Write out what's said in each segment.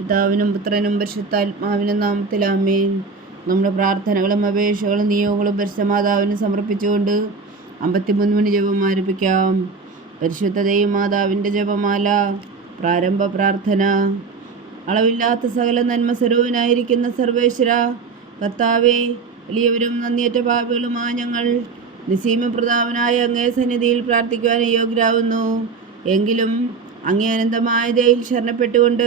പിതാവിനും പുത്രനും പരിശുദ്ധാത്മാവിനും നാമത്തിലാമേൻ നമ്മുടെ പ്രാർത്ഥനകളും അപേക്ഷകളും നിയോഗങ്ങളും പരിശുദ്ധമാതാവിന് സമർപ്പിച്ചുകൊണ്ട് അമ്പത്തിമൂന്ന് മണി ജപം ആരംഭിക്കാം. പരിശുദ്ധതയും മാതാവിന്റെ ജപമാല പ്രാരംഭ പ്രാർത്ഥന. അളവില്ലാത്ത സകല നന്മ സ്വരൂപനായിരിക്കുന്ന സർവേശ്വര കർത്താവെ വലിയവരും നന്ദിയേറ്റ പാപികളുമായ ഞങ്ങൾ നിസീമ പ്രതാപനായ അങ്ങേ സന്നിധിയിൽ പ്രാർത്ഥിക്കുവാൻ യോഗ്യരാകുന്നു. എങ്കിലും അങ്ങേ അനന്തമായ ദയിൽ ശരണപ്പെട്ടുകൊണ്ട്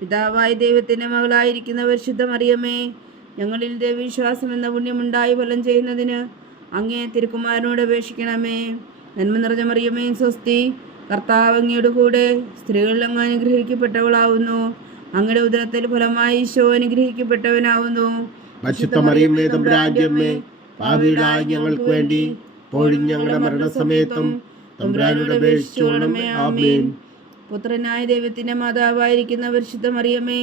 പിതാവായ ദൈവത്തിന്റെ മകളായിരിക്കുന്ന പരിശുദ്ധ മറിയമേ ഞങ്ങളിൽ ദൈവവിശ്വാസം എന്ന പുണ്യമുണ്ടായി ഫലം ചെയ്യുന്നതിന് അങ്ങേ തിരുക്കുമാരനോട് അപേക്ഷിക്കണമേ. നന്മ നിറഞ്ഞ മറിയമേ സ്വസ്തി കർത്താവ് അങ്ങയുടെ കൂടെ സ്ത്രീകളിൽ അങ്ങ് അനുഗ്രഹിക്കപ്പെട്ടവളാവുന്നു. അങ്ങയുടെ ഉദരത്തിൽ ഫലമായി ഈശോ അനുഗ്രഹിക്കപ്പെട്ടവനാവുന്നു. ഞങ്ങൾക്ക് വേണ്ടി ഞങ്ങളുടെ മരണസമയത്തും തമ്പുരാനോട് ആമേൻ. പുത്രനായ ദൈവത്തിന്റെ മാതാവായിരിക്കുന്ന പരിശുദ്ധ മറിയമ്മേ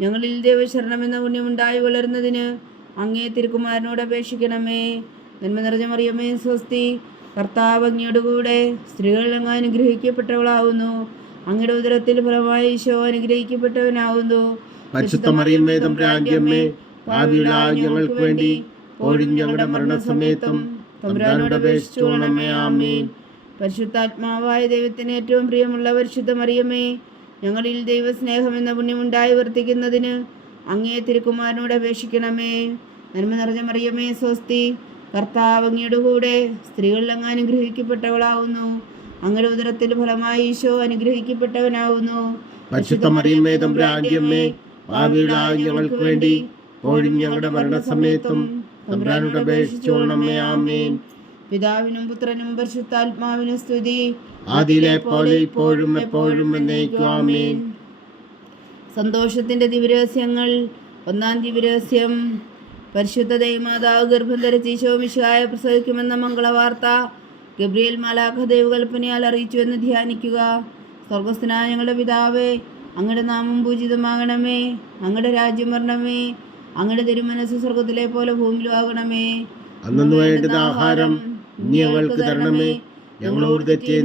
ഞങ്ങളിൽ ദൈവശരണം എന്ന പുണ്യമുണ്ടായി വളരുന്നതിന് അങ്ങേ തിരുക്കുമാരനോട് അപേക്ഷിക്കണമേ. നന്മ നിറഞ്ഞ മറിയമ്മേ സ്വസ്തി കർത്താവ് അങ്ങയുടെ കൂടെ സ്ത്രീകൾ അങ്ങ് അനുഗ്രഹിക്കപ്പെട്ടവളാവുന്നു. അങ്ങയുടെ ഉദരത്തിൽ ഫലമായി ഈശോ അനുഗ്രഹിക്കപ്പെട്ടവനാവുന്നു. പരിശുദ്ധ മറിയമ്മേ തമ്പുരാജ്യമ്മേ ഭാവിയിലായ ഞങ്ങൾക്ക് വേണ്ടി ഞങ്ങളുടെ മരണസമയത്തും തമ്പുരാനോട് അപേക്ഷിച്ചുകൊള്ളണമേ ആമേൻ. പരിശുദ്ധാത്മാവായ ദൈവത്തിന് ഏറ്റവും പ്രിയമുള്ള പരിശുദ്ധ മറിയമേ ഞങ്ങളിൽ ദൈവസ്നേഹം എന്ന പുണ്യമുണ്ടായി വർത്തിക്കുന്നതിന് അങ്ങേ തിരുക്കുമാരനോട് അപേക്ഷിക്കണമേ. നന്മ നിറഞ്ഞ മറിയമേ സ്വസ്തി കർത്താവ് അങ്ങയുടെ കൂടെ സ്ത്രീകളിൽ അങ്ങ് അനുഗ്രഹിക്കപ്പെട്ടവളാവുന്നു. അങ്ങയുടെ ഉദരത്തിൽ ഫലമായി ഈശോ അനുഗ്രഹിക്കപ്പെട്ടവനാവുന്നു. ഭാവിയിലായ ഞങ്ങൾക്ക് വേണ്ടി ഇപ്പോഴും ഞങ്ങളുടെ മരണസമയത്തും തമ്പുരാനോട് അപേക്ഷിച്ചുകൊള്ളണമേ ആമേൻ. പിതാവിനും പുത്രനും പരിശുദ്ധാത്മാവിനും സ്തുതി. അതിലെ പോലെ ഇപ്പോഴും എപ്പോഴും സന്തോഷത്തിന്റെ ദിവരഹസ്യങ്ങൾ ഒന്നാം ദിവരഹസ്യം പരിശുദ്ധ ദൈവമാതാവ് ഗർഭം ധരിച്ച് ഈശോമിശായ പ്രസവിക്കുമെന്ന മംഗളവാർത്ത. ഗബ്രിയേൽ മാലാഖ ദൈവകൽപ്പനയാൽ അറിയിച്ചുവെന്ന് ധ്യാനിക്കുക. സ്വർഗസ്ഥനായ ഞങ്ങളുടെ പിതാവേ അങ്ങയുടെ നാമം പൂജിതമാകണമേ. അങ്ങയുടെ രാജ്യം വരണമേ. അങ്ങയുടെ തിരുമനസ് സ്വർഗത്തിലെ പോലെ ഭൂമിയിലും ആകണമേ. അന്നു ആഹാരം. നീ ഞങ്ങൾക്ക് തരണമേ. ഞങ്ങളോട് തെറ്റ്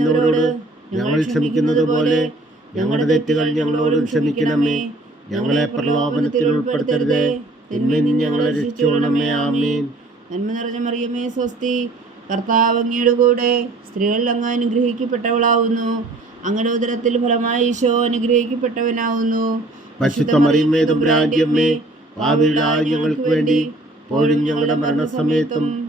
ഞങ്ങൾ ക്ഷമിക്കുന്നത് പോലെ ഞങ്ങളുടെ തെറ്റുകൾ ഞങ്ങളോട് ക്ഷമിക്കണമേ. ഞങ്ങളെ പ്രലോഭനത്തിൽ ഉൾപ്പെടുത്തരുതേ. തിന്മയിൽ ഞങ്ങളെ രക്ഷിച്ചോളണമേ ആമീൻ. നന്മ നിറഞ്ഞ മറിയമേ സ്വസ്തി. കർത്താവ് അങ്ങയുടെ കൂടെ സ്ത്രീകളിൽ അങ്ങ് അനുഗ്രഹിക്കപ്പെട്ടവളാവുന്നു. അങ്ങയുടെ ഉദരത്തിൽ ഫലമായി ഈശോ അനുഗ്രഹിക്കപ്പെട്ടവനാവുന്നു. പരിശുദ്ധ മറിയമ്മേ തമ്പുരാജ്യമ്മേ ഭാവിയിലായ ഞങ്ങൾക്ക് വേണ്ടി പോഴും ഞങ്ങളുടെ മരണസമയത്തും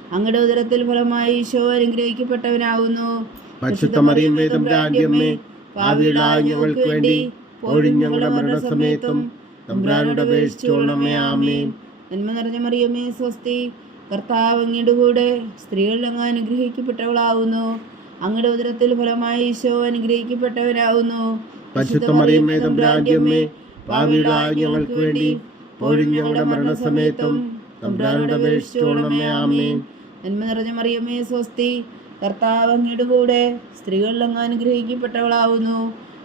അങ്ങയുടെ ഉദരത്തിൽ ഫലമായി ഈശോ അനുഗ്രഹിക്കപ്പെട്ടവനാകുന്നു ഞങ്ങൾക്ക് വേണ്ടി മരണസമയത്തും തമ്പുരാനോട് അപേക്ഷിച്ചുകൊള്ളണമേ ആമേൻ. നന്മ നിറഞ്ഞ സ്വസ്തി കർത്താവ് അങ്ങയുടെ കൂടെ സ്ത്രീകളിൽ അങ്ങ് അനുഗ്രഹിക്കപ്പെട്ടവളാവുന്നു. അങ്ങയുടെ ഉദരത്തിൽ ഫലമായി ഈശോ അനുഗ്രഹിക്കപ്പെട്ടവനാവുന്നു. പരിശുദ്ധ മറിയമ്മേ തമ്പുരാന്റെ അമ്മേ ഞങ്ങൾക്ക് വേണ്ടി മരണസമയത്തും തമ്പുരാനോട് അപേക്ഷിച്ചോളമേ ആമേൻ. നന്മ നിറഞ്ഞ മറിയമ്മേ സ്വസ്തി. കർത്താവ് അങ്ങയുടെ കൂടെ സ്ത്രീകളിൽ അങ്ങ് അനുഗ്രഹിക്കപ്പെട്ടവളാവുന്നു.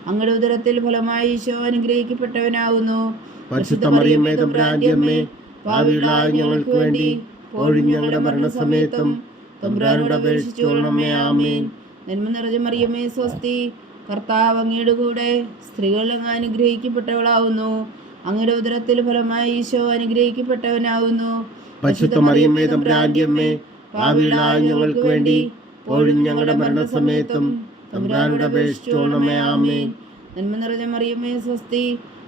അങ്ങയുടെ ഉദരത്തിൽ ഫലമായി ഈശോ അനുഗ്രഹിക്കപ്പെട്ടവനാവുന്നു. പരിശുദ്ധ മറിയമ്മേ ഞങ്ങൾക്ക് വേണ്ടി ഇപ്പോഴും ഞങ്ങളുടെ മരണസമയത്തും തമ്പുരാനോട് അപേക്ഷിച്ചോളമേ ആമേൻ. നന്മ നിറഞ്ഞ മറിയമ്മേ സ്വസ്തി. കർത്താവ് അങ്ങയുടെ കൂടെ അങ്ങ് അനുഗ്രഹിക്കപ്പെട്ടവളാവുന്നു. അങ്ങയുടെ ഉദരത്തിൽ ഫലമായി ഈശോ അനുഗ്രഹിക്കപ്പെട്ടവനാവുന്നു. പരിശുദ്ധ മറിയമ്മേ തമ്പുരാന്റെ പാപികളായ ഞങ്ങൾക്ക് വേണ്ടി ഇപ്പോഴും ഞങ്ങളുടെ മരണസമയത്തും തമ്പുരാനുടെ അപേക്ഷിച്ചോണമേ ആമേ നന്മ നിറഞ്ഞ മറിയമ്മേ സ്വസ്തി.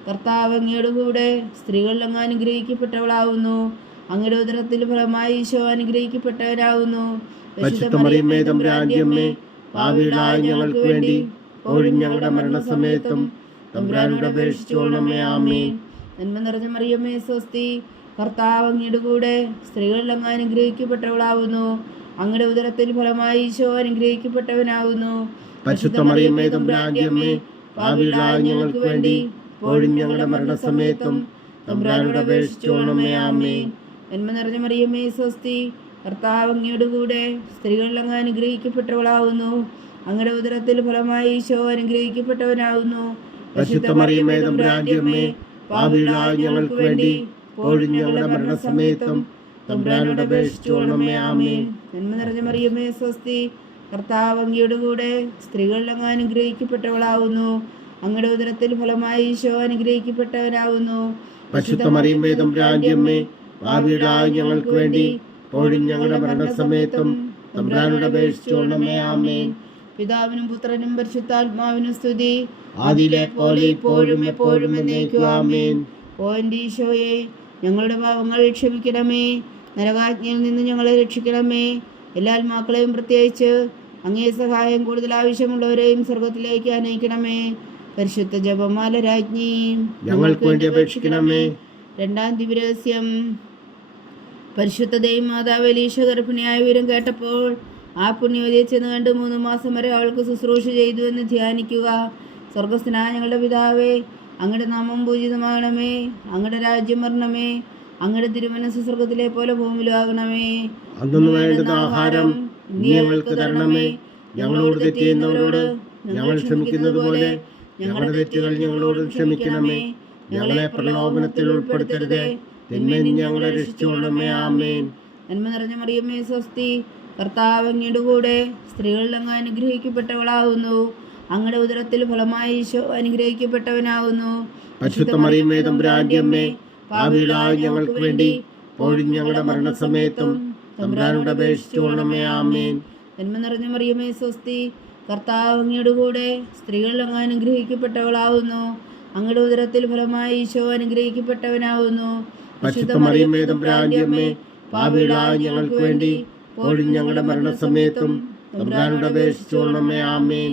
കർത്താവ് അങ്ങയുടെ കൂടെ സ്ത്രീകളിൽ അങ്ങ് അനുഗ്രഹിക്കപ്പെട്ടവളാവുന്നു. അങ്ങയുടെ ഉദരത്തിൽ ഫലമായി ഈശോ അനുഗ്രഹിക്കപ്പെട്ടവരാവുന്നു. പരിശുദ്ധ മറിയമ്മേ തമ്പുരാന്റെ അമ്മേ പാപികളായ ഞങ്ങൾക്ക് വേണ്ടി ഇപ്പോഴും ഞങ്ങളുടെ മരണസമയത്തും തമ്പുരാനുടെ അപേക്ഷിച്ചോണമേ ആമേ നന്മ നിറഞ്ഞ മറിയമ്മേ സ്വസ്തി. കർത്താവ് അങ്ങയുടെ കൂടെ സ്ത്രീകളിൽ അങ്ങ് അനുഗ്രഹിക്കപ്പെട്ടവളാവുന്നു. അങ്ങയുടെ ഉദരത്തിൽ ഫലമായി ഈശോ അനുഗ്രഹിക്കപ്പെട്ടവനാവുന്നു. പരിശുദ്ധ മറിയമ്മേ തമ്പുരാന്റെ അമ്മേ പാപികളായ ഞങ്ങൾക്ക് വേണ്ടി ഇപ്പോഴും ഞങ്ങളുടെ മരണസമയത്തും തമ്പുരാനോട് നന്മ നിറഞ്ഞ മറിയമ്മേ സ്വസ്തി കർത്താവ് അങ്ങയുടെ കൂടെ സ്ത്രീകളിൽ അങ്ങ് അനുഗ്രഹിക്കപ്പെട്ടവളാവുന്നു. അങ്ങയുടെ ഉദരത്തിൽ ഫലമായി ഈശോ അനുഗ്രഹിക്കപ്പെട്ടവനാവുന്നു. ഞങ്ങൾക്ക് വേണ്ടി ഇപ്പോഴും ഞങ്ങളുടെ മരണസമയത്തും തമ്പുരാനോട് അപേക്ഷിച്ചോളമേ ആമേൻ. നന്മ നിറഞ്ഞ മറിയമ്മേ സ്വസ്തി. കർത്താവ് അങ്ങയുടെ കൂടെ സ്ത്രീകളിൽ അങ്ങ് അനുഗ്രഹിക്കപ്പെട്ടവളാവുന്നു. അങ്ങയുടെ ഉദരത്തിൽ ഫലമായി ഈശോ അനുഗ്രഹിക്കപ്പെട്ടവനാവുന്നു. പരിശുദ്ധ മറിയമ്മേ തമ്പുരാന്റെ അമ്മേ പാപികളായ ഞങ്ങൾക്ക് വേണ്ടി ഇപ്പോഴും ഞങ്ങളുടെ മരണസമയത്തും തമ്പുരാനോട് അപേക്ഷിച്ചോളമേ ആമേൻ. പിതാവിനും പുത്രനും പരിശുദ്ധാത്മാവിനും സ്തുതി. ആദിയിലെ പോലെ ഇപ്പോഴും എപ്പോഴും എന്നേക്കും ആമേൻ. ഓ എന്റെ ഈശോയെ ഞങ്ങളുടെ പാവങ്ങൾ ക്ഷമിക്കണമേ. നരകാജ്ഞയിൽ നിന്ന് ഞങ്ങളെ രക്ഷിക്കണമേ. എല്ലാ ആത്മാക്കളെയും പ്രത്യേകിച്ച് അങ്ങേ സഹായം കൂടുതൽ ആവശ്യമുള്ളവരെയും സ്വർഗത്തിലേക്ക് അനയിക്കണമേ. പരിശുദ്ധ ജപമാല രാജ്ഞി ഞങ്ങൾക്ക് വേണ്ടി അപേക്ഷിക്കണമേ. രണ്ടാം ദിവരഹസ്യം പരിശുദ്ധ ദൈവമാതാവ് എലീശ ഗർഭിണിയായ വിവരം കേട്ടപ്പോൾ ആ പുണ്യവതിയെ ചെന്ന് കണ്ട് മൂന്ന് മാസം വരെ അവൾക്ക് ശുശ്രൂഷ ചെയ്തു എന്ന് ധ്യാനിക്കുക. സ്വർഗസ്നാ ഞങ്ങളുടെ പിതാവേ അങ്ങയുടെ നാമം പൂജിതമാകണമേ. അങ്ങയുടെ രാജ്യം വരണമേ. അങ്ങയുടെ തിരുമനസ് സ്വർഗത്തിലെ പോലെ ഭൂമിയിലാകണമേ. അന്നു വേണ്ടുന്ന ആഹാരം നീ ഞങ്ങൾക്ക് തരണമേ. ഞങ്ങളോട് തെറ്റ് ചെയ്യുന്നവരോട് ഞങ്ങൾ ക്ഷമിക്കുന്നത് പോലെ ഞങ്ങളുടെ തെറ്റുകൾ ഞങ്ങളോട് ക്ഷമിക്കണമേ. ഞങ്ങളെ പ്രലോഭനത്തിൽ ഉൾപ്പെടുത്തരുതേ. തിന്മയിൽ ഞങ്ങളെ രക്ഷിച്ചുകൊള്ളണമേ. ആമേൻ. നന്മ നിറഞ്ഞ മറിയമ്മേ സ്വസ്തി. കർത്താവ് അങ്ങയുടെ കൂടെ സ്ത്രീകളിൽ അങ്ങ് അനുഗ്രഹിക്കപ്പെട്ടവളാവുന്നു അങ്ങയുടെ ഉദരത്തിൽ ഫലമായി ഈശോ അനുഗ്രഹിക്കപ്പെട്ടവനാവുന്നു. പരിശുദ്ധ മറിയമ്മേ തമ്പുരാന്റെ അമ്മേ ഞങ്ങൾക്ക് വേണ്ടി ഞങ്ങളുടെ മരണസമയത്തും തമ്പുരാനോട് ആമേൻ. നിറഞ്ഞ മറിയമ്മേ സ്വസ്തി കർത്താവ് അങ്ങയുടെ കൂടെ സ്ത്രീകളിൽ അങ്ങ് അനുഗ്രഹിക്കപ്പെട്ടവളാവുന്നു. അങ്ങയുടെ ഉദരത്തിൽ ഫലമായി ഈശോ അനുഗ്രഹിക്കപ്പെട്ടവനാവുന്നു. തമ്പുരാന്റെ അമ്മേ ഞങ്ങൾക്ക് വേണ്ടി ഞങ്ങളുടെ മരണസമയത്തും തമ്പുരാനോട് ആമേൻ.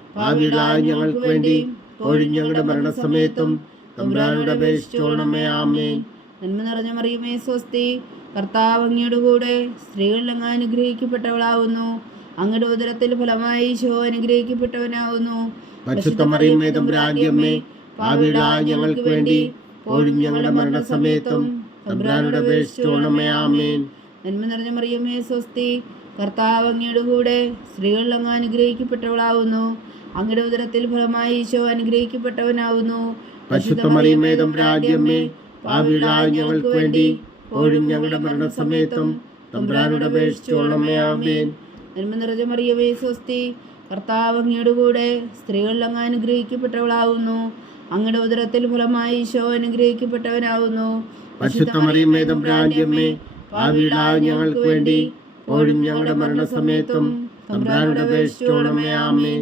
പാപികളായ ഞങ്ങൾക്ക് വേണ്ടി ഇപ്പോഴും ഞങ്ങളുടെ മരണസമയത്തും തമ്പുരാനോട് അപേക്ഷിച്ചോണമേ നന്മ നിറഞ്ഞ മറിയമേ സ്വസ്തി. കർത്താവ് അങ്ങയുടെ കൂടെ സ്ത്രീകളിൽ അങ്ങ് അനുഗ്രഹിക്കപ്പെട്ടവളാവുന്നു. അങ്ങയുടെ ഉദരത്തിൽ ഫലമായി ഈശോ അനുഗ്രഹിക്കപ്പെട്ടവനാവുന്നു. ഞങ്ങൾക്ക് വേണ്ടി ഞങ്ങളുടെ മരണസമയത്തും തമ്പുരാനോട് ആമേൻ. നന്മ നിറഞ്ഞ മറിയമേ സ്വസ്തി. കർത്താവ് അങ്ങയുടെ കൂടെ സ്ത്രീകളിൽ അങ്ങ് അനുഗ്രഹിക്കപ്പെട്ടവളാവുന്നു. അങ്ങയുടെ ഉദരത്തിൽ ഫലമായി ഈശോ അനുഗ്രഹിക്കപ്പെട്ടവനാവുന്നു. പരിശുദ്ധ മറിയമ്മേ രാജ്യമേ പാപികളായ ഞങ്ങൾക്ക് വേണ്ടി ഇപ്പോഴും ഞങ്ങളുടെ മരണസമയത്തും തമ്പുരാനോട് അപേക്ഷിച്ചോളമേ ആമേൻ. നന്മ നിറഞ്ഞ മറിയമേ സ്വസ്തി കർത്താവ് അങ്ങയുടെ കൂടെ സ്ത്രീകളിൽ അങ്ങ് അനുഗ്രഹിക്കപ്പെട്ടവളാവുന്നു. അങ്ങയുടെ ഉദരത്തിൽ ഫലമായി ഈശോ അനുഗ്രഹിക്കപ്പെട്ടവനാവുന്നു. പരിശുദ്ധ മറിയമ്മേ രാജ്യമേ പാപികളായ ഞങ്ങൾക്ക് വേണ്ടി ഇപ്പോഴും ഞങ്ങളുടെ മരണസമയത്തും തമ്പുരാനോട് അപേക്ഷിച്ചോളമേ ആമേൻ.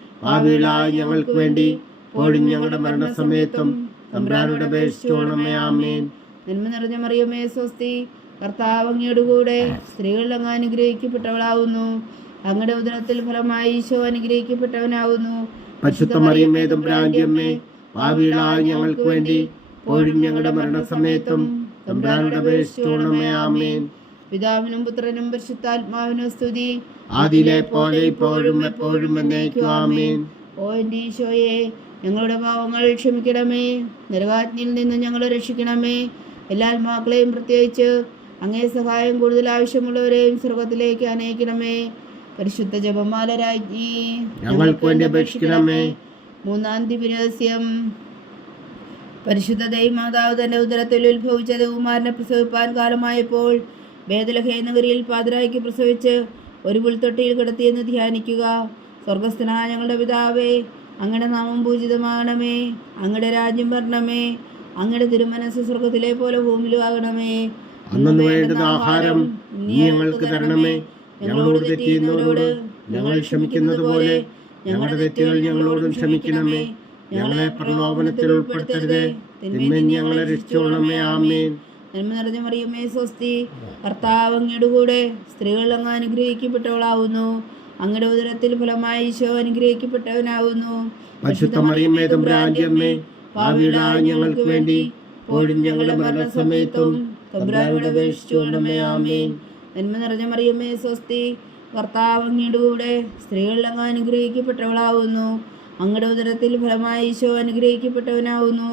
അമ്മേ ഞങ്ങൾക്ക് വേണ്ടി പോഴും ഞങ്ങളുടെ മരണസമയത്തും തമ്പുരാനോട് അപേക്ഷിച്ചോണമേ ആമേൻ. നന്മ നിറഞ്ഞ മറിയമേ സ്വസ്തി. കർത്താവ് അങ്ങയുടെ കൂടെ സ്ത്രീകൾ അങ്ങ് അനുഗ്രഹിക്കപ്പെട്ടവളാവുന്നു. അങ്ങയുടെ ഉദരത്തിൽ ഫലമായി ഈശോ അനുഗ്രഹിക്കപ്പെട്ടവനാവുന്നു. പരിശുദ്ധ മറിയമ്മേ തമ്പ്രാന്റിയമ്മേ ഭാവിയിലായ ഞങ്ങൾക്ക് വേണ്ടി പോഴും ഞങ്ങളുടെ മരണസമയത്തും തമ്പുരാനോട് അപേക്ഷിച്ചോണമേ ആമേൻ. പിതാവിനും പുത്രനും പരിശുദ്ധാത്മാവിനും സ്തുതി. അതിലെ പോലെ ഇപ്പോഴും എപ്പോഴും എന്നേക്കും ആമേൻ. ഓ എന്റെ ഈശോയെ ഞങ്ങളുടെ പാവങ്ങൾ ക്ഷമിക്കണമേ. നരകാജ്ഞയിൽ നിന്ന് ഞങ്ങളെ രക്ഷിക്കണമേ. എല്ലാ ആത്മാക്കളെയും പ്രത്യേകിച്ച് അങ്ങേ സഹായം കൂടുതൽ ആവശ്യമുള്ളവരെയും സ്വർഗത്തിലേക്ക് അനയിക്കണമേ പരിശുദ്ധ ജപമാല രാജ്ഞി ഞങ്ങൾക്ക് വേണ്ടി അപേക്ഷിക്കണമേ. മൂന്നാം പരിശുദ്ധ ദൈവമാതാവ് തന്റെ ഉദരത്തിൽ ഉത്ഭവിച്ച കുമാരനെ പ്രസവിപ്പാൻ കാലമായപ്പോൾ വേദലഹേ നഗരിയിൽ പാതിരായ്ക്ക് പ്രസവിച്ച് ഒരു പുൽത്തൊട്ടിയിൽ കിടത്തിയെന്ന് ധ്യാനിക്കുക. സ്വർഗസ്ഥനായ ഞങ്ങളുടെ പിതാവേ അങ്ങയുടെ നാമം പൂജിതമാകണമേ അങ്ങയുടെ രാജ്യം വരണമേ അങ്ങയുടെ തിരുമനസ് സ്വർഗത്തിലെ പോലെ ഭൂമിയിലും ആകണമേ അന്നു വേണ്ടുന്ന ആഹാരം നീ ഞങ്ങൾക്ക് തരണമേ. ഞങ്ങളോട് തെറ്റിയുന്നവരോട് ഞങ്ങൾ ക്ഷമിക്കുന്നത് പോലെ ഞങ്ങളുടെ തെറ്റുകൾ ഞങ്ങളോടും ക്ഷമിക്കണമേ. ഞങ്ങളെ പ്രലോഭനത്തിൽ ഉൾപ്പെടുത്തരുത്. തിന്മയിൽ ഞങ്ങളെ രക്ഷിച്ചോളമേ ആമേൻ. നന്മ നിറഞ്ഞ മറിയുമേ സ്വസ്തി. കർത്താവ് അങ്ങയുടെ കൂടെ സ്ത്രീകൾ അങ്ങ് അനുഗ്രഹിക്കപ്പെട്ടവളാവുന്നു. അങ്ങയുടെ ഉദരത്തിൽ ഫലമായി ഈശോ അനുഗ്രഹിക്കപ്പെട്ടവനാവുന്നു. ഞങ്ങൾക്ക് വേണ്ടി ഞങ്ങളുടെ മരണസമയത്തും നന്മ നിറഞ്ഞ മറിയുമേ സ്വസ്തി. കർത്താവ് അങ്ങയുടെ കൂടെ സ്ത്രീകൾ അങ്ങ് അനുഗ്രഹിക്കപ്പെട്ടവളാവുന്നു. അങ്ങയുടെ ഉദരത്തിൽ ഫലമായി ഈശോ അനുഗ്രഹിക്കപ്പെട്ടവനാവുന്നു.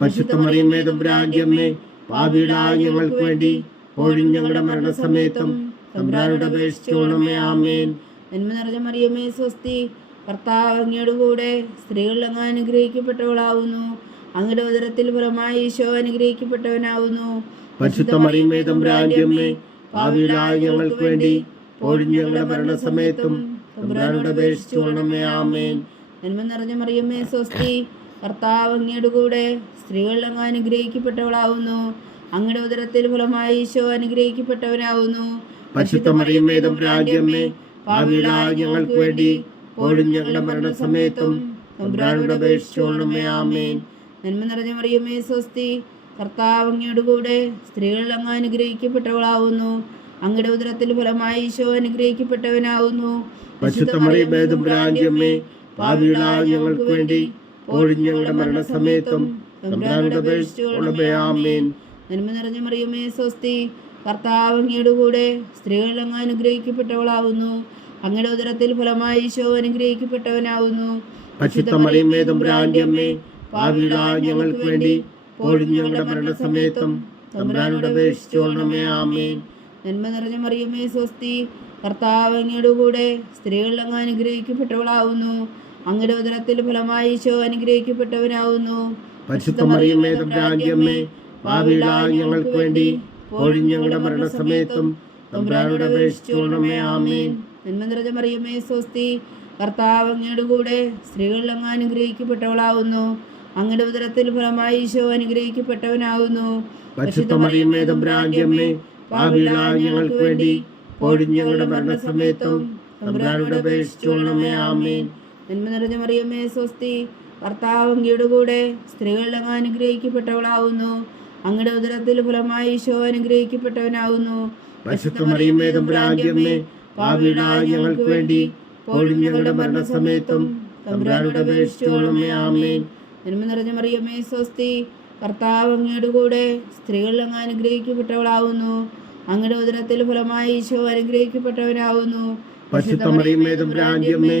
പരിശുദ്ധ മറിയമ്മേ ദുബ്രാഗ്യമ്മേ പാപികളായ ഞങ്ങൾക്ക് വേണ്ടി ഇപ്പോഴും ഞങ്ങളുടെ മരണസമയത്തും തമ്പുരാനോട് അപേക്ഷിച്ചോണമേ ആമേൻ. നന്മ നിറഞ്ഞ മറിയമേ സ്വസ്തി. കർത്താവ് അങ്ങയുടെ കൂടെ സ്ത്രീകൾ അങ്ങ് അനുഗ്രഹിക്കപ്പെട്ടവളാവുന്നു. അങ്ങയുടെ ഉദരത്തിൽ പുറമായി ഈശോ അനുഗ്രഹിക്കപ്പെട്ടവനാവുന്നു. പരിശുദ്ധ മറിയമേ തമ്പുരാന്റെ അമ്മേ ഞങ്ങൾക്ക് വേണ്ടി ഇപ്പോഴും ഞങ്ങളുടെ മരണസമയത്തും തമ്പുരാനോട് അപേക്ഷിച്ചോണമേ ആമേൻ. നന്മ നിറഞ്ഞ മറിയമ്മേ സ്വസ്തി. കർത്താവ് അങ്ങയുടെ കൂടെ സ്ത്രീകൾ അങ്ങ് അനുഗ്രഹിക്കപ്പെട്ടവളാവുന്നു. അങ്ങയുടെ ഉദരത്തിൽ ഫലമായി ഈശോ അനുഗ്രഹിക്കപ്പെട്ടവനാവുന്നു. പരിശുദ്ധ മറിയമ്മേ തമ്പുരാന്റെ അമ്മേ പാപികളായ ഞങ്ങൾക്ക് വേണ്ടി ഇപ്പോഴും ഞങ്ങളുടെ മരണസമയത്തും തമ്പുരാനോട് അപേക്ഷിച്ചോളമേ ആമേൻ. നന്മ നിറഞ്ഞ മറിയമ്മേ സ്വസ്തി. കർത്താവ് അങ്ങയുടെ കൂടെ സ്ത്രീകൾ അങ്ങ് അനുഗ്രഹിക്കപ്പെട്ടവളാവുന്നു. അങ്ങയുടെ ഉദരത്തിൽ ഫലമായി ഈശോ അനുഗ്രഹിക്കപ്പെട്ടവനാവുന്നു. പരിശുദ്ധ മറിയമ്മേ തമ്പുരാന്റെ അമ്മേ പാപികളായ ഞങ്ങൾക്ക് വേണ്ടി ഞങ്ങളുടെ മരണസമയത്തും നന്മ നിറഞ്ഞ മറിയുമേ സ്വസ്തി കർത്താവ് അങ്ങയുടെ കൂടെ സ്ത്രീകൾ അങ്ങ് അനുഗ്രഹിക്കപ്പെട്ടവളാവുന്നു. അങ്ങയുടെ ഉദരത്തിൽ ഫലമായി ഈശോ അനുഗ്രഹിക്കപ്പെട്ടവനാവുന്നു. ഞങ്ങൾക്ക് വേണ്ടി ഞങ്ങളുടെ മരണസമയത്തും തമ്പുരാനോട് അപേക്ഷിച്ചോളമേ ആമേൻ. നന്മ നിറഞ്ഞ മറിയുമേ സ്വസ്തി കർത്താവ് അങ്ങയുടെ കൂടെ സ്ത്രീകൾ അങ്ങ് അനുഗ്രഹിക്കപ്പെട്ടവളാവുന്നു. അങ്ങയുടെ ഉദരത്തിൽ ഫലമായി ഈശോ അനുഗ്രഹിക്കപ്പെട്ടവനാവുന്നു. ഞങ്ങൾക്ക് വേണ്ടി ഞങ്ങളുടെ മരണസമയത്തും തമ്പുരാനോട് അപേക്ഷിച്ചോളമേ ആമേൻ. നന്മ നിറഞ്ഞ മറിയമ്മേ സ്വസ്തി കർത്താവ് അങ്ങയുടെ കൂടെ സ്ത്രീകളിൽ അങ്ങ് അനുഗ്രഹിക്കപ്പെട്ടവളാവുന്നു. അങ്ങയുടെ ഉദരത്തിൽ ഫലമായി ഈശോ അനുഗ്രഹിക്കപ്പെട്ടവനാവുന്നു. ഞങ്ങൾക്ക് വേണ്ടി ഞങ്ങളുടെ മരണസമയത്തും തമ്പുരാനോട് ആമേൻ. നന്മ നിറഞ്ഞ മറിയമ്മേ സ്വസ്തി. അങ്ങയുടെ കൂടെ സ്ത്രീകൾ അങ്ങ് അനുഗ്രഹിക്കപ്പെട്ടവളാവുന്നു. അങ്ങയുടെ ഉദരത്തിൽ ഫലമായി ഈശോ അനുഗ്രഹിക്കപ്പെട്ടവനാവുന്നു. മറിയമ്മേ തമ്പുരാന്റെ അമ്മേ പാപികളായ ഞങ്ങൾക്ക് വേണ്ടി ഇപ്പോഴും ഞങ്ങളുടെ മരണസമയത്തും തമ്പുരാനോട് അപേക്ഷിച്ചോളമേ ആമേൻ. നന്മ നിറഞ്ഞ മറിയമ്മേ സ്വസ്തി. കർത്താവ് അങ്ങയുടെ കൂടെ സ്ത്രീകൾ അങ്ങ് അനുഗ്രഹിക്കപ്പെട്ടവളാവുന്നു. അങ്ങയുടെ ഉദരത്തിൽ ഫലമായി ഈശോ അനുഗ്രഹിക്കപ്പെട്ടവനാവുന്നു. പരിശുദ്ധ മറിയമ്മേ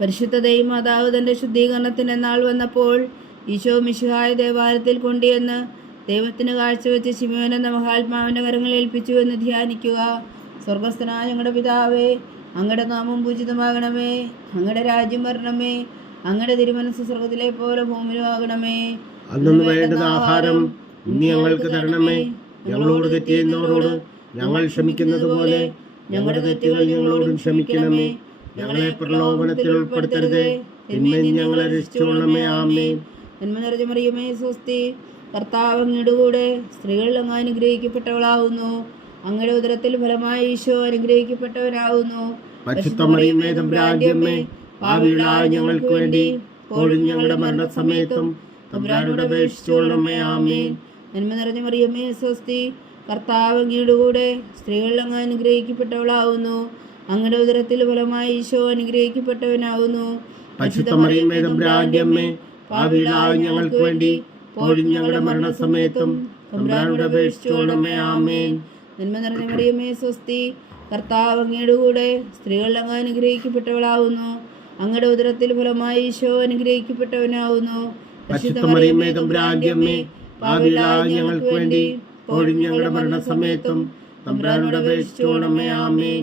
പരിശുദ്ധ ദൈവമാതാവ് തന്റെ ശുദ്ധീകരണത്തിന് നാൾ വന്നപ്പോൾ ഈശോ മിശുഹായ ദേവാലയത്തിൽ കൊണ്ടുവന്ന് ദൈവത്തിന് കാഴ്ചവെച്ച് ശിവൻ എന്ന മഹാത്മാവിന്റെ കരങ്ങളിൽ ഏൽപ്പിച്ചു എന്ന് ധ്യാനിക്കുക. സ്വർഗസ്ഥനായ ഞങ്ങളുടെ പിതാവേ അങ്ങയുടെ നാമം പൂജിതമാകണമേ അങ്ങയുടെ രാജ്യം വരണമേ അങ്ങയുടെ തിരുമനസ് സ്വർഗത്തിലെ പോലെ ഭൂമിയിലുമാകണമേ. അന്നു വേണ്ടുന്ന ആഹാരം ഇനി ഞങ്ങൾക്ക് തരണമേ. ഞങ്ങളോട് തെറ്റ് ചെയ്യുന്നവരോട് ഞങ്ങൾ ക്ഷമിക്കുന്നത് പോലെ ഞങ്ങളുടെ തെറ്റുകൾ ഞങ്ങളോടും ക്ഷമിക്കണമേ. ഞങ്ങളെ പ്രലോഭനത്തിൽ ഉൾപ്പെടുത്തരുതേ. തിന്മയിൽ ഞങ്ങളെ രക്ഷിച്ചുകൊള്ളണമേ. ആമേ നന്മ നിറഞ്ഞ മറിയമേ സ്വസ്തി കർത്താവ് അങ്ങയുടെ കൂടെ സ്ത്രീകൾ അങ്ങ് അനുഗ്രഹിക്കപ്പെട്ടവളാവുന്നു. അങ്ങയുടെ ഉദരത്തിൽ ഫലമായ ഈശോ അനുഗ്രഹിക്കപ്പെട്ടവനാവുന്നു. പരിശുദ്ധമറിയമേ ഞങ്ങൾക്ക് വേണ്ടി ഞങ്ങളുടെ മരണസമയത്തും തമ്പുരാനോട് അപേക്ഷിച്ചുകൊള്ളണമേ. ആമേൻ. നന്മ സ്വസ്തി കർത്താവ് അങ്ങയുടെ കൂടെ സ്ത്രീകൾ അങ്ങ് അനുഗ്രഹിക്കപ്പെട്ടവളാവുന്നു. അങ്ങയുടെ ഉദരത്തിൽ ഫലമായി ഈശോ ഭാവികളായ ഞങ്ങൾക്ക് വേണ്ടി ഞങ്ങളുടെ മരണസമയത്തും നന്മ നിറഞ്ഞ സ്വസ്തി കർത്താവ് അങ്ങയുടെ കൂടെ സ്ത്രീകൾ അങ്ങ് അനുഗ്രഹിക്കപ്പെട്ടവളാവുന്നു അങ്ങയുടെ ഉദരത്തിൽ ഫലമായി ഈശോ അനുഗ്രഹിക്കപ്പെട്ടവനാവുന്നു ഞങ്ങൾക്ക് വേണ്ടി ഞങ്ങളുടെ മരണസമയത്തും തമ്പുരാനോട് ആമേൻ.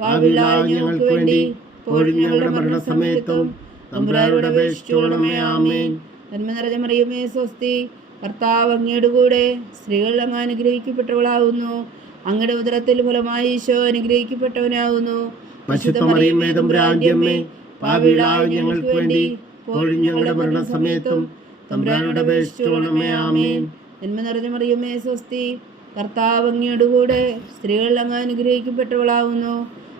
ഭാവികളായ ഞങ്ങൾക്ക് വേണ്ടി ഞങ്ങളുടെ മരണസമയത്തും ആമേൻ. സ്വസ്തി. കർത്താവ് അങ്ങയുടെ കൂടെ സ്ത്രീകൾ അങ്ങ് അനുഗ്രഹിക്കപ്പെട്ടവളാകുന്നു അങ്ങയുടെ ഉദരത്തിൽ ഫലമായി ഈശോ അനുഗ്രഹിക്കപ്പെട്ടവനാകുന്നു പരിശുദ്ധമറിയമേ പാവിളായ ഞങ്ങൾക്ക് വേണ്ടി ഞങ്ങളുടെ മരണസമയത്തും നിറഞ്ഞ മറിയമ്മേ സ്വസ്തി. കർത്താവ് അങ്ങയുടെ കൂടെ സ്ത്രീകൾ അങ്ങ് അനുഗ്രഹിക്കപ്പെട്ടവളാവുന്നു.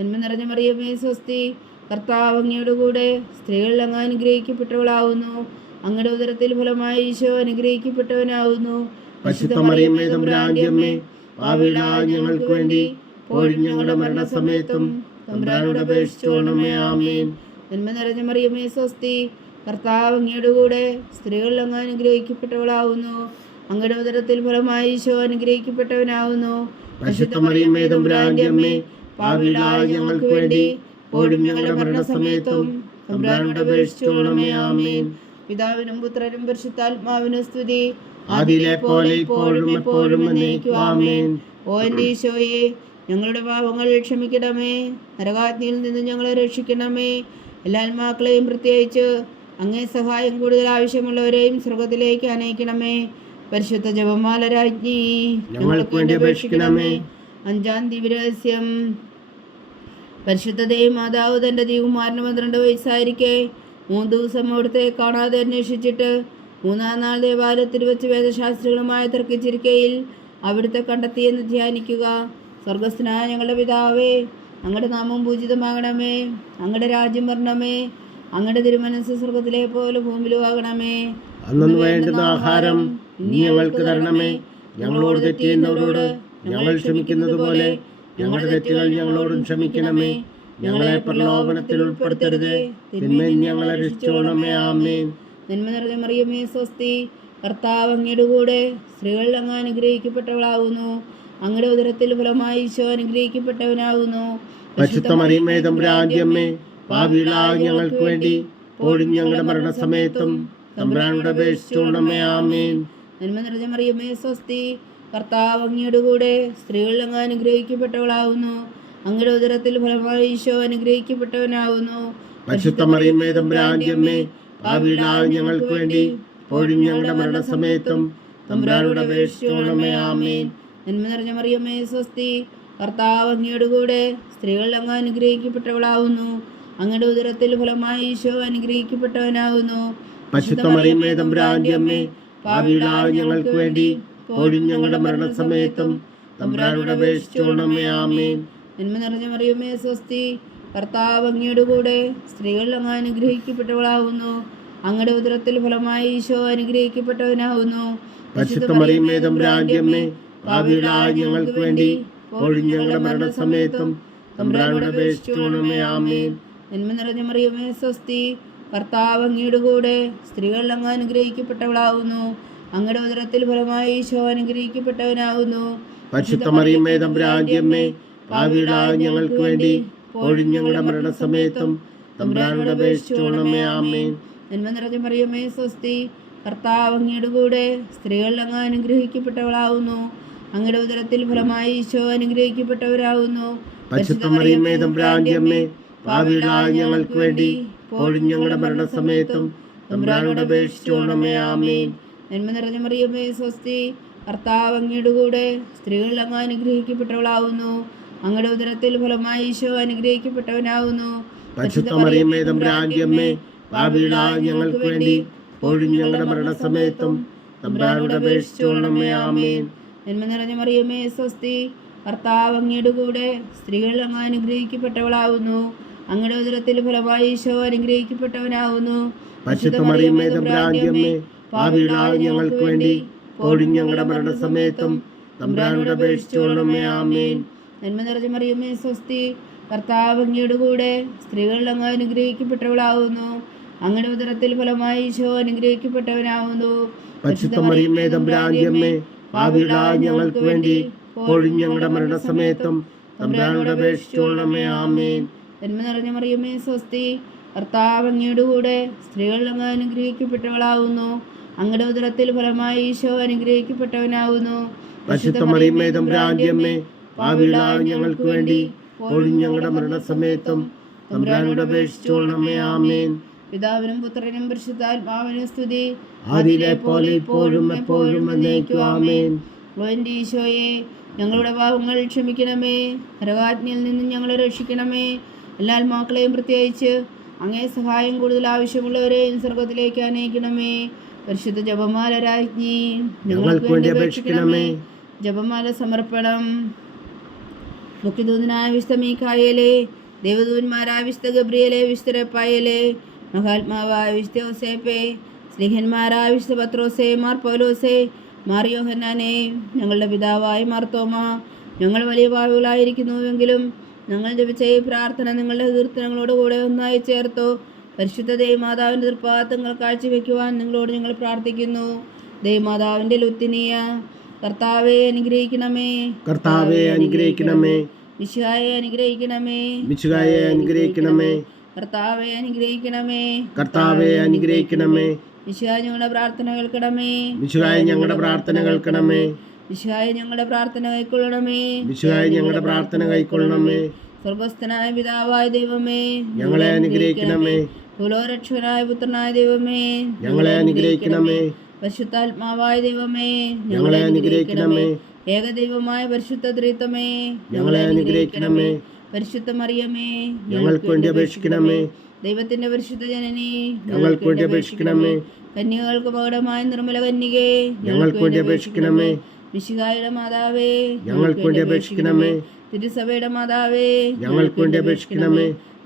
നന്മ നിറഞ്ഞ മറിയമ്മയെ സ്വസ്തി. കർത്താവ് അങ്ങയുടെ കൂടെ സ്ത്രീകൾ അങ്ങ് അനുഗ്രഹിക്കപ്പെട്ടവളാവുന്നു. അങ്ങയുടെ ഉദരത്തിൽ ഫലമായി ഈശോ അനുഗ്രഹിക്കപ്പെട്ടവനാവുന്നു. പരിശുദ്ധമറിയമേ തമ്പുരാന്റിയമ്മേ ഭാവികളായ ഞങ്ങൾക്ക് വേണ്ടി ഇപ്പോഴും ഞങ്ങളുടെ മരണസമയത്തും തമ്പുരാനോട് അപേക്ഷിച്ചുകൊള്ളണമേ ആമേൻ. നന്മ നിറഞ്ഞ മറിയമ്മേ സ്വസ്തി. കർത്താവ് അങ്ങയുടെ കൂടെ സ്ത്രീകൾ അങ്ങ് അനുഗ്രഹിക്കപ്പെട്ടവളാവുന്നു. അങ്ങയുടെ ഉദരത്തിൽ ഫലമായി ഈശോ അനുഗ്രഹിക്കപ്പെട്ടവനാവുന്നു. പരിശുദ്ധമറിയമേ തമ്പുരാന്റിയമ്മേ ഭാവികളായ ഞങ്ങൾക്ക് വേണ്ടി ഇപ്പോഴും ഞങ്ങളുടെ മരണസമയത്തും. തമ്പുരാനോട് അപേക്ഷിച്ചോളമേ ആമേൻ. പിതാവിനും പുത്രനും പരിശുദ്ധാത്മാവിനും സ്തുതി. അതിലെ പോലെ ഇപ്പോഴും എപ്പോഴും എന്നേക്കും ആമേൻ. ഓ എന്റെ ഈശോയെ ഞങ്ങളുടെ പാപങ്ങൾ ക്ഷമിക്കണമേ. നരകാജ്ഞയിൽ നിന്ന് ഞങ്ങളെ രക്ഷിക്കണമേ. എല്ലാ ആത്മാക്കളെയും പ്രത്യേകിച്ച് അങ്ങേ സഹായം കൂടുതൽ ആവശ്യമുള്ളവരെയും സ്വർഗത്തിലേക്ക് അനയിക്കണമേ. പരിശുദ്ധ ജപമാല രാജ്ഞി ഞങ്ങൾക്ക് വേണ്ടി അപേക്ഷിക്കണമേ. അഞ്ചാം ദിവരഹസ്യം പരിശുദ്ധ മാതാവ് തന്റെ ദീകുമാരന് പന്ത്രണ്ട് വയസ്സായിരിക്കെ. മൂന്ന് ദിവസം അവിടുത്തെ കാണാതെ അന്വേഷിച്ചിട്ട് മൂന്നാം നാൾ ദേവാലയത്തിൽ വെച്ച് വേദശാസ്ത്രികളുമായി തർക്കിച്ചിരിക്കയിൽ അവിടുത്തെ കണ്ടെത്തിയെന്ന് ധ്യാനിക്കുക. സ്വർഗസ്ഥനായ ഞങ്ങളുടെ പിതാവേ അങ്ങയുടെ നാമം പൂജിതമാകണമേ അങ്ങയുടെ രാജ്യം വരണമേ അങ്ങയുടെ തിരുമനസ് സ്വർഗത്തിലെ പോലെ ഭൂമിയിലും ആകണമേ. അന്നു വേണ്ടുന്ന ആഹാരം നീ അവൾക്ക് തരണമേ. ഞങ്ങളോട് തെറ്റിയുന്നവരോട് ഞങ്ങൾ ക്ഷമിക്കുന്നത് പോലെ ഞങ്ങളുടെ തെറ്റുകൾ ഞങ്ങളോടും ക്ഷമിക്കണമേ. ഞങ്ങളെ പ്രലോഭനത്തിൽ ഉൾപ്പെടുത്തരുത്. തിന്മയിൽ ഞങ്ങളെ രക്ഷിച്ചോണമേ ആമേൻ. നന്മ നിറഞ്ഞ മറിയമേ സ്വസ്തി. കർത്താവ് അങ്ങയുടെ കൂടെ സ്ത്രീകൾ അങ്ങ് അനുഗ്രഹിക്കപ്പെട്ടവളാവുന്നു. അങ്ങയുടെ ഉദരത്തിൽ ഫലമായി ഈശോ അനുഗ്രഹിക്കപ്പെട്ടവനാവുന്നു. പരിശുദ്ധ മറിയമേ തമ്പുരാന്റെ പാപികളായ ഞങ്ങൾക്ക് വേണ്ടി പോഴും ഞങ്ങളുടെ മരണസമയത്തും തമ്പുരാനോട് ആമേൻ. നന്മ നിറഞ്ഞ മറിയമ്മേ സ്വസ്തി. കർത്താവ് അങ്ങയുടെ കൂടെ സ്ത്രീകൾ അങ്ങ് അനുഗ്രഹിക്കപ്പെട്ടവളാവുന്നു. അങ്ങയുടെ ഉദരത്തിൽ ഫലമായി ഈശോ അനുഗ്രഹിക്കപ്പെട്ടവനാവുന്നു. ഞങ്ങൾക്ക് വേണ്ടി ഇപ്പോഴും ഞങ്ങളുടെ മരണസമയത്തും തമ്പുരാനോട് അപേക്ഷിച്ചുകൊണ്ടമ്മേ ആമേൻ. നന്മ നിറഞ്ഞ മറിയമ്മേ സ്വസ്തി. കർത്താവ് അങ്ങയുടെ കൂടെ സ്ത്രീകൾ അങ്ങ് അനുഗ്രഹിക്കപ്പെട്ടവളാവുന്നു. അങ്ങയുടെ ഉദരത്തിൽ ഫലമായി ഈശോ അനുഗ്രഹിക്കപ്പെട്ടവനാവുന്നു. ഞങ്ങൾക്ക് വേണ്ടി ഇപ്പോഴും ഞങ്ങളുടെ മരണസമയത്തും തമ്പുരാനോട് അപേക്ഷിച്ചോണമേ ആമേൻ. നന്മ നിറഞ്ഞ മറിയുമേ സ്വസ്തി. കർത്താവ് അങ്ങയുടെ കൂടെ സ്ത്രീകൾ അങ്ങ് അനുഗ്രഹിക്കപ്പെട്ടവളാവുന്നു. അങ്ങയുടെ ഉദരത്തിൽ ഫലമായി ഈശോ അനുഗ്രഹിക്കപ്പെട്ടവനാവുന്നു. പരിശുദ്ധ മറിയമേ തമ്പുരാന്റെ അമ്മേ ഞങ്ങൾക്ക് വേണ്ടി ഇപ്പോഴും ഞങ്ങളുടെ മരണസമയത്തും തമ്പുരാനോട് അപേക്ഷിച്ചുകൊണ്ടമ്മേ ആമേൻ. നന്മ നിറഞ്ഞ മറിയമ്മേ സ്വസ്തി. കർത്താവ് അങ്ങയുടെ കൂടെ സ്ത്രീകൾ അങ്ങ് അനുഗ്രഹിക്കപ്പെട്ടവളാവുന്നു. അങ്ങയുടെ ഉദരത്തിൽ ഫലമായി ഈശോ അനുഗ്രഹിക്കപ്പെട്ടവനാകുന്നു പരിശുദ്ധമറിയമ്മേ തമ്പുരാന്റെ അമ്മേ ഞങ്ങൾക്ക് വേണ്ടി ഇപ്പോഴും ഞങ്ങളുടെ മരണസമയത്തും തമ്പുരാനോട് അപേക്ഷിച്ചോണമേ ആമേൻ. നന്മ നിറഞ്ഞ മറിയമ്മേ സ്വസ്തി കർത്താവ് അങ്ങയുടെ കൂടെ സ്ത്രീകൾ അങ്ങ് അനുഗ്രഹിക്കപ്പെട്ടവളാവുന്നു. അങ്ങയുടെ ഉദരത്തിൽ ഫലമായി ഈശോ അനുഗ്രഹിക്കപ്പെട്ടവരാകുന്നു പരിശുദ്ധമറിയമ്മേ തമ്പുരാന്റെ അമ്മേ ഞങ്ങൾക്ക് വേണ്ടി പോഴും ഞങ്ങളുടെ മരണസമയത്തും തമ്പുരാനോട് അപേക്ഷിച്ചോണമേ ആമേൻ. നന്മ നിറഞ്ഞ മറിയമ്മേ സ്വസ്തി. കർത്താവ് അങ്ങയുടെ കൂടെ സ്ത്രീകൾ അങ്ങ് അനുഗ്രഹിക്കപ്പെട്ടവളാവുന്നു. അങ്ങയുടെ ഉദരത്തിൽ ഫലമായി ഈശോ അനുഗ്രഹിക്കപ്പെട്ടവനാവുന്നു. ഞങ്ങൾക്ക് വേണ്ടി ഇപ്പോഴും ഞങ്ങളുടെ മരണസമയത്തും നന്മ നിറഞ്ഞ മറിയമ്മേ സ്വസ്തി. കർത്താവ് അങ്ങയുടെ കൂടെ സ്ത്രീകൾ അങ്ങ് അനുഗ്രഹിക്കപ്പെട്ടവളാവുന്നു. അങ്ങയുടെ ഉദരത്തിൽ ഫലമായി ഈശോ അനുഗ്രഹിക്കപ്പെട്ടവനാവുന്നു. പാപികളായ ഞങ്ങൾക്ക് വേണ്ടി പോഴും ഞങ്ങളുടെ മരണസമയത്തും തമ്പുരാനോട് അപേക്ഷിച്ചോളമേ ആമേൻ. നന്മ നിറഞ്ഞ മറിയമ്മേ സ്വസ്തി. കർത്താവ് അങ്ങയുടെ കൂടെ സ്ത്രീകൾ അങ്ങ് അനുഗ്രഹിക്കപ്പെട്ടവളാവുന്നു. അങ്ങയുടെ ഉദരത്തിൽ ഫലമായി ഈശോ അനുഗ്രഹിക്കപ്പെട്ടവനാവുന്നു. പരിശുദ്ധമറിയുമേ തമ്പുരാന്റെ അമ്മേ പാപികളായ ഞങ്ങൾക്ക് വേണ്ടി പോഴും ഞങ്ങളുടെ മരണസമയത്തും തമ്പുരാനോട് അപേക്ഷിച്ചോളമേ ആമേൻ. നന്മ നിറഞ്ഞ മറിയമ്മേ സ്വസ്തി. കർത്താവ് അങ്ങയുടെ കൂടെ സ്ത്രീകൾ അങ്ങ് അനുഗ്രഹിക്കപ്പെട്ടവളാവുന്നു. അങ്ങയുടെ ഉദരത്തിൽ ഫലമായി ഈശോ അനുഗ്രഹിക്കപ്പെട്ടവനാവുന്നു. ഞങ്ങൾക്ക് വേണ്ടി ഞങ്ങളുടെ മരണസമയത്തും തമ്പുരാനോട് ആമേൻ. പിതാവിനും പുത്രനും പരിശുദ്ധാത്മാവിനും സ്തുതി. ആദിയിലെ പോലെ ഇപ്പോഴും എപ്പോഴും എന്നേക്കും ആമേൻ. എന്റെ ഈശോയെ ഞങ്ങളുടെ പാപങ്ങൾ ക്ഷമിക്കണമേ. നരകാജ്ഞയിൽ നിന്നും ഞങ്ങളെ രക്ഷിക്കണമേ. എല്ലാ ആത്മാക്കളെയും പ്രത്യേകിച്ച് അങ്ങേ സഹായം കൂടുതൽ ആവശ്യമുള്ളവരെയും സ്വർഗത്തിലേക്ക് അനയിക്കണമേ പരിശുദ്ധ ജപമാല രാജ്ഞി ഞങ്ങൾക്ക് വേണ്ടി അപേക്ഷിക്കണമേ. ജപമാല സമർപ്പണം. മുഖ്യദൂതനായ വിശുദ്ധ മീക്കായലെ ദേവദൂന്മാരായ വിശുദ്ധ ഗബ്രിയലെ വിശുദ്ധ റെപ്പായേലെ മഹാത്മാവായ വിശുദ്ധ യോസേപ്പെ സ്നേഹന്മാരായ വിശുദ്ധ പത്രോസെ മാർ പൗലോസെ മാർ യോഹന്നാനെ ഞങ്ങളുടെ പിതാവായ മാർത്തോമ ഞങ്ങൾ വലിയ ഭാവികളായിരിക്കുന്നുവെങ്കിലും ഞങ്ങൾ ജപിച്ച ഈ പ്രാർത്ഥന നിങ്ങളുടെ കീർത്തനങ്ങളോട് കൂടെ ഒന്നായി ചേർത്തു. പരിശുദ്ധ ദൈവമാതാവിന്റെ തൃപ്പാദങ്ങൾ കാഴ്ചവെക്കുവാൻ നിങ്ങളോട് ഞങ്ങൾ പ്രാർത്ഥിക്കുന്നു. ദൈവമാതാവിന്റെ ലുത്തിനിയ കർത്താവെ അനുഗ്രഹിക്കണമേ. കർത്താവെ അനുഗ്രഹിക്കണമേ. മിശുഹായെ അനുഗ്രഹിക്കണമേ. മിശുഹായെ അനുഗ്രഹിക്കണമേ. കർത്താവെ അനുഗ്രഹിക്കണമേ. കർത്താവെ അനുഗ്രഹിക്കണമേ. മിശുഹായ ഞങ്ങളുടെ പ്രാർത്ഥന കേൾക്കണമേ. മിശുഹായ ഞങ്ങളുടെ പ്രാർത്ഥന കേൾക്കണമേ. മിശുഹായ ഞങ്ങളുടെ പ്രാർത്ഥന കൈക്കൊള്ളണമേ. മിശുഹായ ഞങ്ങളുടെ പ്രാർത്ഥന കൈക്കൊള്ളണമേ. സ്വർഗസ്ഥനായ പിതാവായ ദൈവമേ. ഞങ്ങളെ അനുഗ്രഹിക്കണമേ. കുലോരക്ഷകനായ പുത്രനായ ദൈവമേ ഞങ്ങളെ അനുഗ്രഹിക്കണമേ. പരിശുദ്ധാത്മാവായ ദൈവമേ ഞങ്ങളെ അനുഗ്രഹിക്കണമേ. ഏകദൈവമായ പരിശുദ്ധ ത്രിത്വമേ ഞങ്ങളെ അനുഗ്രഹിക്കണമേ. പരിശുദ്ധ മറിയമേ ഞങ്ങൾക്ക് വേണ്ടി അപേക്ഷിക്കണമേ. ദൈവത്തിന്റെ പരിശുദ്ധ ജനനി ഞങ്ങൾക്ക് വേണ്ടി അപേക്ഷിക്കണമേ. കന്യകൾക്ക് പകടമായ നിർമ്മല കന്യകേ ഞങ്ങൾക്ക് വേണ്ടി അപേക്ഷിക്കണമേ. വിശുകായുടെ മാതാവേ ഞങ്ങൾക്ക് വേണ്ടി അപേക്ഷിക്കണമേ. തിരുസഭയുടെ മാതാവേ ഞങ്ങൾക്ക് വേണ്ടി അപേക്ഷിക്കണമേ.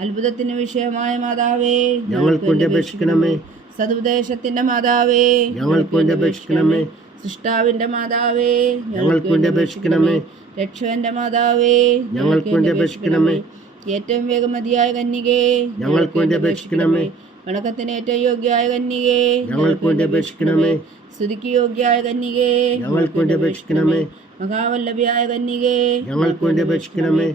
അത്ഭുതത്തിന് വിഷയമായ മാതാവേ ഞങ്ങൾക്ക് വേണ്ടി അപേക്ഷിക്കണമേ. സതുപദേശത്തിന്റെ മാതാവേ ഞങ്ങൾക്ക് വേണ്ടി അപേക്ഷിക്കണമേ. സൃഷ്ടാവിന്റെ മാതാവേ ഞങ്ങൾക്ക് വേണ്ടി അപേക്ഷിക്കണമേ. രക്ഷകന്റെ മാതാവേ ഞങ്ങൾക്ക് വേണ്ടി അപേക്ഷിക്കണമേ. ഏറ്റവും വേഗമതിയായ കന്യകേ ഞങ്ങൾക്ക് വേണ്ടി അപേക്ഷിക്കണമേ. വണക്കത്തിന് ഏറ്റവും യോഗ്യയായ കന്യകേ ഞങ്ങൾക്ക് വേണ്ടി അപേക്ഷിക്കണമേ. സ്തുതിക്ക് യോഗ്യയായ കന്യകേ ഞങ്ങൾക്ക് വേണ്ടി അപേക്ഷിക്കണമേ. മഹാവല്ലഭിയായ കന്യകേ ഞങ്ങൾക്ക് വേണ്ടി അപേക്ഷിക്കണമേ.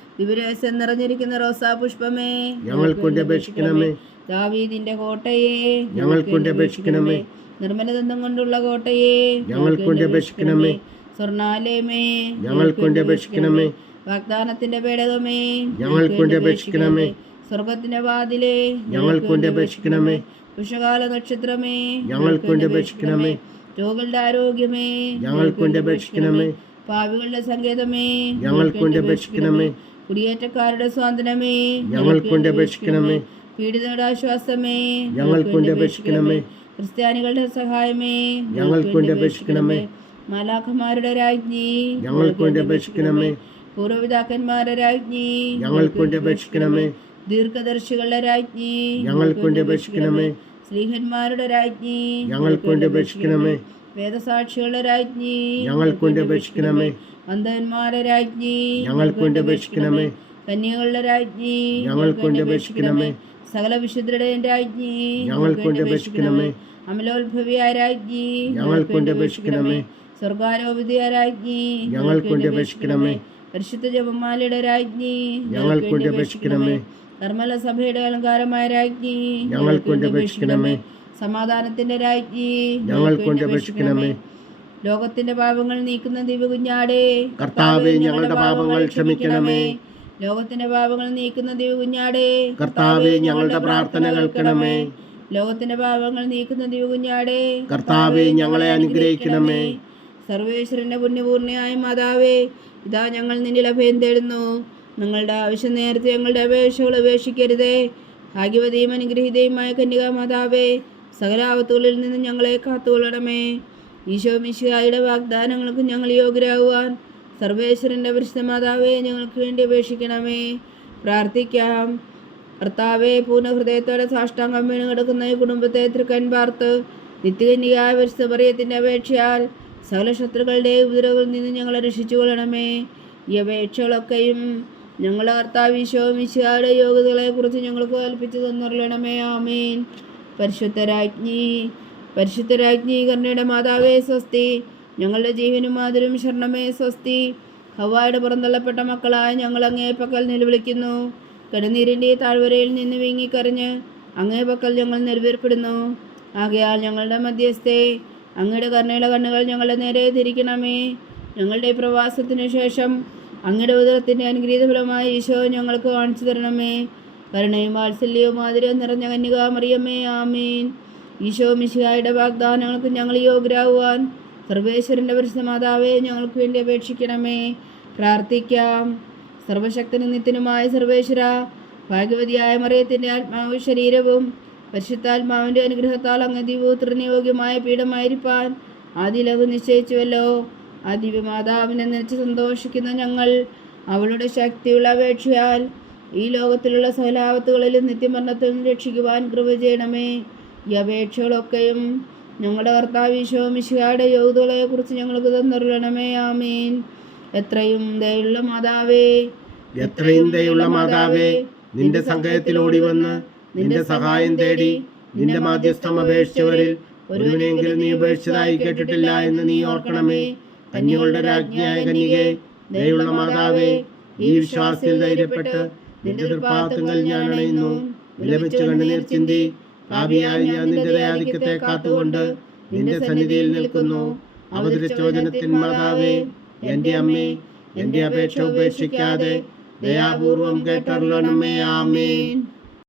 ദിവരേശം നിറഞ്ഞിരിക്കുന്ന റോസാ പുഷ്പമേ ഞങ്ങൾക്ക് വേണ്ടി അപേക്ഷിക്കണമേ. ദാവീദിന്റെ കോട്ടയെ ഞങ്ങൾക്ക് വേണ്ടി അപേക്ഷിക്കണമേ. നിർമ്മലദന്തം കൊണ്ടുള്ള കോട്ടയെ ഞങ്ങൾക്ക് വേണ്ടി അപേക്ഷിക്കണമേ. സ്വർണാലയമേ ഞങ്ങൾക്ക് വേണ്ടി അപേക്ഷിക്കണമേ. വാഗ്ദാനത്തിന്റെ പേടകമേ ഞങ്ങൾക്ക് വേണ്ടി അപേക്ഷിക്കണമേ. സ്വർഗത്തിന്റെ വാതിലേ ഞങ്ങൾക്ക് വേണ്ടി അപേക്ഷിക്കണമേ. പുഷകാല നക്ഷത്രമേ ഞങ്ങൾക്ക് വേണ്ടി അപേക്ഷിക്കണമേ. രോഗികളുടെ ആരോഗ്യമേ ഞങ്ങൾക്ക് വേണ്ടി അപേക്ഷിക്കണമേ. പാവികളുടെ സങ്കേതമേ ഞങ്ങൾക്ക് വേണ്ടി അപേക്ഷിക്കണമേ. കുടിയേറ്റക്കാരുടെ സ്വാതന്ത്ര്യമേ. ഞങ്ങൾക്കൊണ്ട് അപേക്ഷിക്കണമേ. പീഡിതരുടെ ആശ്വാസമേ ഞങ്ങൾക്കൊണ്ട് അപേക്ഷിക്കണമേ. ക്രിസ്ത്യാനികളുടെ സഹായമേ. ഞങ്ങൾക്കൊണ്ട് അപേക്ഷിക്കണമേ. മാലാഖമാരുടെ രാജ്ഞി. ഞങ്ങൾക്കൊണ്ട് അപേക്ഷിക്കണമേ. പൂർവപിതാക്കന്മാരുടെ രാജ്ഞി. ഞങ്ങൾക്കൊണ്ട് അപേക്ഷിക്കണമേ. ദീർഘദർശികളുടെ രാജ്ഞി. ഞങ്ങൾക്കൊണ്ട് അപേക്ഷിക്കണമേ. സ്ത്രീഹന്മാരുടെ രാജ്ഞി. ഞങ്ങൾക്കൊണ്ട് അപേക്ഷിക്കണമേ. വേദസാക്ഷികളുടെ രാജ്ഞി ഞങ്ങൾ വേണ്ടി അപേക്ഷിക്കണമേ അന്ധന്മാരുടെ രാജ്ഞി ഞങ്ങൾക്ക് വേണ്ടി അപേക്ഷിക്കണമേ കന്യകളുടെ രാജ്ഞി ഞങ്ങൾക്ക് വേണ്ടി അപേക്ഷിക്കണമേ സകല വിശുദ്ധരുടെ രാജ്ഞി ഞങ്ങൾ വേണ്ടി അപേക്ഷിക്കണമേ അമലോത്ഭവിയായ രാജ്ഞി ഞങ്ങൾക്ക് വേണ്ടി അപേക്ഷിക്കണമേ സ്വർഗാരോപിതയായ രാജ്ഞി ഞങ്ങൾക്ക് വേണ്ടി അപേക്ഷിക്കണമേ പരിശുദ്ധ ജപമാലയുടെ രാജ്ഞി ഞങ്ങൾ വേണ്ടി അപേക്ഷിക്കണമേ നിർമ്മല സഭയുടെ അലങ്കാരമായ രാജ്ഞി ഞങ്ങൾ കൊണ്ട് അപേക്ഷിക്കണമേ സമാധാനത്തിന്റെ രാജ്ഞി അപേക്ഷിക്കണമേ. ലോകത്തിന്റെ പാപങ്ങൾ നീക്കുന്ന ദിവകുഞ്ഞാടേ കർത്താവേ ഞങ്ങളുടെ പാപങ്ങൾ ക്ഷമിക്കണമേ. ലോകത്തിന്റെ പാപങ്ങൾ നീക്കുന്ന ദിവകുഞ്ഞാടേ കർത്താവേ ഞങ്ങളുടെ പ്രാർത്ഥന കേൾക്കണമേ. ലോകത്തിന്റെ പാപങ്ങൾ നീക്കുന്ന ദിവകുഞ്ഞാടേ കർത്താവേ ഞങ്ങളെ അനുഗ്രഹിക്കണമേ. സർവേശ്വരന്റെ പുണ്യപൂർണയായ മാതാവേ ഇതാ ഞങ്ങൾ നിന്നിൽ അഭയം തേടുന്നു. നിങ്ങളുടെ ആവശ്യം നേരത്തെ ഞങ്ങളുടെ അപേക്ഷകൾ ഉപേക്ഷിക്കരുതേ ഭാഗ്യവതിയും അനുഗ്രഹീതയുമായ കന്യകാ മാതാവേ സകലാപത്തുകളിൽ നിന്ന് ഞങ്ങളെ കാത്തുകൊള്ളണമേ. ഈശോ മിശിഹായുടെ വാഗ്ദാനങ്ങൾക്ക് ഞങ്ങൾ യോഗ്യരാകുവാൻ സർവേശ്വരന്റെ പരിശുദ്ധ മാതാവേ ഞങ്ങൾക്ക് വേണ്ടി അപേക്ഷിക്കണമേ. പ്രാർത്ഥിക്കാം. കർത്താവെ പൂർണഹൃദയത്തോടെ സാഷ്ടാംഗം വീണ് കിടക്കുന്ന ഈ കുടുംബത്തെ തൃക്കൻ പാർത്ത് പരിശുദ്ധ പറയത്തിന്റെ അപേക്ഷയാൽ സകല ശത്രുക്കളുടെ ഉപദ്രവങ്ങളിൽ നിന്ന് ഞങ്ങളെ രക്ഷിച്ചു കൊള്ളണമേ ഈ അപേക്ഷകളൊക്കെയും ഞങ്ങളുടെ കർത്താവ് ഈശോ മിശിഹായുടെ യോഗ്യതകളെക്കുറിച്ച് ഞങ്ങൾക്ക് കൽപ്പിച്ചു തന്നറിയണമേ. ആമീൻ. പരിശുദ്ധരാജ്ഞി പരിശുദ്ധരാജ്ഞി കർണയുടെ മാതാവേ സ്വസ്തി ഞങ്ങളുടെ ജീവനും മാതിരും ശരണമേ സ്വസ്തി. ഹവായുടെ പുറന്തള്ളപ്പെട്ട മക്കളായ ഞങ്ങൾ അങ്ങേ പക്കൽ നിലവിളിക്കുന്നു. കടുനീരിന്റെ താഴ്വരയിൽ നിന്ന് വീങ്ങിക്കറിഞ്ഞ് അങ്ങേ പക്കൽ ഞങ്ങൾ നിലവേർപ്പെടുന്നു ആകയാൽ ഞങ്ങളുടെ മധ്യസ്ഥെ അങ്ങയുടെ കരുണയുടെ കണ്ണുകൾ ഞങ്ങളുടെ നേരെ തിരിക്കണമേ. ഞങ്ങളുടെ പ്രവാസത്തിനു ശേഷം അങ്ങയുടെ ഉദരത്തിന്റെ അനുഗ്രഹീത ഫലമായ ഈശോ ഞങ്ങൾക്ക് കാണിച്ചു തരണമേ. കരുണയും വാത്സല്യവും മാതിരവും നിറഞ്ഞ കന്യകാമറിയമ്മേ ആമീൻ. ഈശോ മിശിഹായുടെ വാഗ്ദാനങ്ങൾക്ക് ഞങ്ങൾ യോഗ്യരാകുവാൻ സർവേശ്വരന്റെ പരിശുദ്ധ മാതാവേ ഞങ്ങൾക്ക് വേണ്ടി അപേക്ഷിക്കണമേ. പ്രാർത്ഥിക്കാം. സർവശക്തനും നിത്യനുമായ സർവേശ്വര ഭാഗ്യവതിയായ മറിയത്തിന്റെ ആത്മാവും ശരീരവും പരിശുദ്ധാത്മാവിന്റെ അനുഗ്രഹത്താൽ അങ്ങ് യോഗ്യമായ പീഠമായിരിക്കാൻ ആദിലവ് നിശ്ചയിച്ചുവല്ലോ. ആ ദിവ്യമാതാവിനെ നിനച്ച് സന്തോഷിക്കുന്ന ഞങ്ങൾ അവളുടെ ശക്തിയുള്ള അപേക്ഷയാൽ ഈ ലോകത്തിലുള്ള സകലാപത്തുകളിലും നിത്യമരണത്തിൽ രക്ഷിക്കുവാൻ കൃപ ചെയ്യണമേ. ഈ അപേക്ഷകളൊക്കെയും ഞങ്ങളുടെ കർത്താവ് ഈശോ മിശിഹായുടെ യോഗ്യതകളെക്കുറിച്ച് ഞങ്ങൾക്ക് തന്നറിയണമേ ആമീൻ. എത്രയും ദയുള്ള മാതാവേ എത്രയും ദയുള്ള മാതാവേ നിന്റെ സങ്കേതത്തിൽ ഓടി വന്ന് നിന്റെ സഹായം തേടി നിന്റെ മാധ്യസ്ഥം അപേക്ഷിച്ചവരിൽ ഒരുവിനെങ്കിലും നീ ഉപേക്ഷിച്ചതായി കേട്ടിട്ടില്ല എന്ന് നീ ഓർക്കണമേ. കന്യകളുടെ രാജ്ഞിയായ കന്യകെ ദയുള്ള മാതാവേ ഈ വിശ്വാസത്തിൽ ധൈര്യപ്പെട്ട് നിന്റെ തൃപ്പാത്തങ്ങൾ ഞാൻ അണയുന്നു. വിലപിച്ചു കണ്ണുനീർ ചിന്തി ഭാവിയായി ഞാൻ നിന്റെ ദയാധിക്യത്തെ കാത്തുകൊണ്ട് നിന്റെ സന്നിധിയിൽ നിൽക്കുന്നു. അവതരിച്ചോദനത്തിൻ മാതാവേ എന്റെ അമ്മേ എന്റെ അപേക്ഷ ഉപേക്ഷിക്കാതെ ദയാപൂർവം കേട്ടറിയണമേ. ആമേൻ.